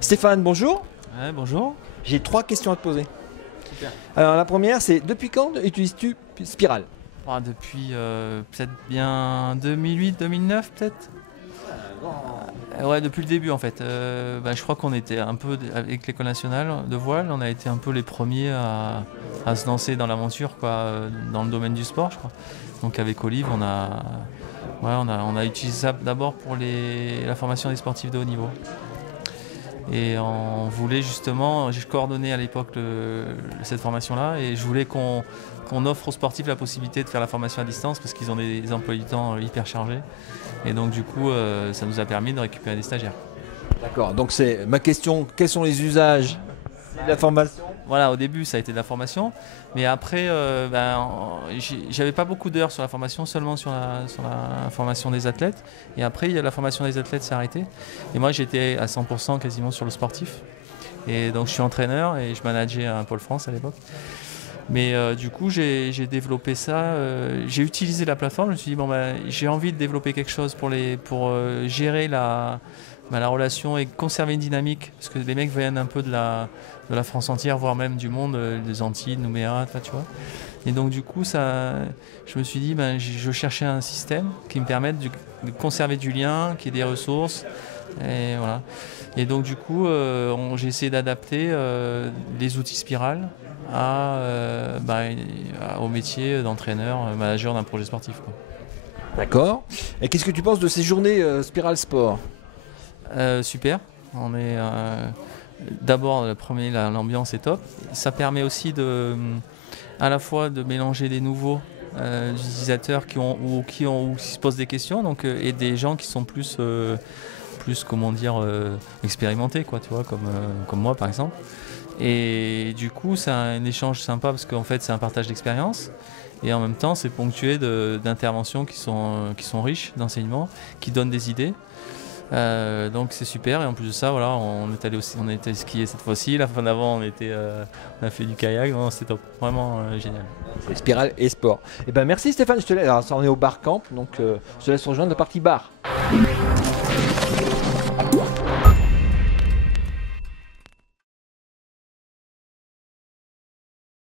Stéphane, bonjour. Ouais, bonjour. J'ai 3 questions à te poser. Super. Alors la première, c'est depuis quand utilises-tu Spiral? Depuis peut-être bien 2008-2009 peut-être. Ouais, depuis le début en fait. Je crois qu'on était un peu, avec l'École nationale de voile, on a été un peu les premiers à se lancer dans l'aventure, dans le domaine du sport, je crois. Donc avec Olive, on a utilisé ça d'abord pour la formation des sportifs de haut niveau. Et on voulait justement, j'ai coordonné à l'époque cette formation-là, et je voulais qu'on offre aux sportifs la possibilité de faire la formation à distance parce qu'ils ont des emplois du temps hyper chargés. Et donc du coup, ça nous a permis de récupérer des stagiaires. D'accord, donc c'est ma question, quels sont les usages de la formation? Voilà, au début ça a été de la formation, mais après j'avais pas beaucoup d'heures sur la formation, seulement sur la formation des athlètes. Et après la formation des athlètes s'est arrêtée. Et moi j'étais à 100% quasiment sur le sportif. Et donc je suis entraîneur et je manageais un Pôle France à l'époque. Mais du coup j'ai développé ça, j'ai utilisé la plateforme, je me suis dit j'ai envie de développer quelque chose pour gérer la relation et conserver une dynamique, parce que les mecs viennent un peu de la France entière, voire même du monde, des Antilles, Nouméa, tu vois. Et donc du coup je me suis dit je cherchais un système qui me permette de conserver du lien, qui ait des ressources, et voilà. Et donc du coup j'ai essayé d'adapter les outils Spiral au métier d'entraîneur, manager d'un projet sportif, quoi. D'accord. Et qu'est-ce que tu penses de ces journées Spiral Sport? Super. On est d'abord l'ambiance est top. Ça permet aussi à la fois de mélanger des nouveaux utilisateurs qui se posent des questions, et des gens qui sont plus expérimentés, quoi, tu vois, comme moi par exemple. Et du coup, c'est un échange sympa parce qu'en fait, c'est un partage d'expérience. Et en même temps, c'est ponctué d'interventions qui sont riches, d'enseignements, qui donnent des idées. Donc c'est super. Et en plus de ça, voilà, on est allé skier cette fois-ci. La fin d'avant, on a fait du kayak. Non, c'était top, vraiment génial. C'est Spiral et sport. Et merci Stéphane, je te laisse. Alors ça, on est au bar camp, donc je te laisse rejoindre la partie bar.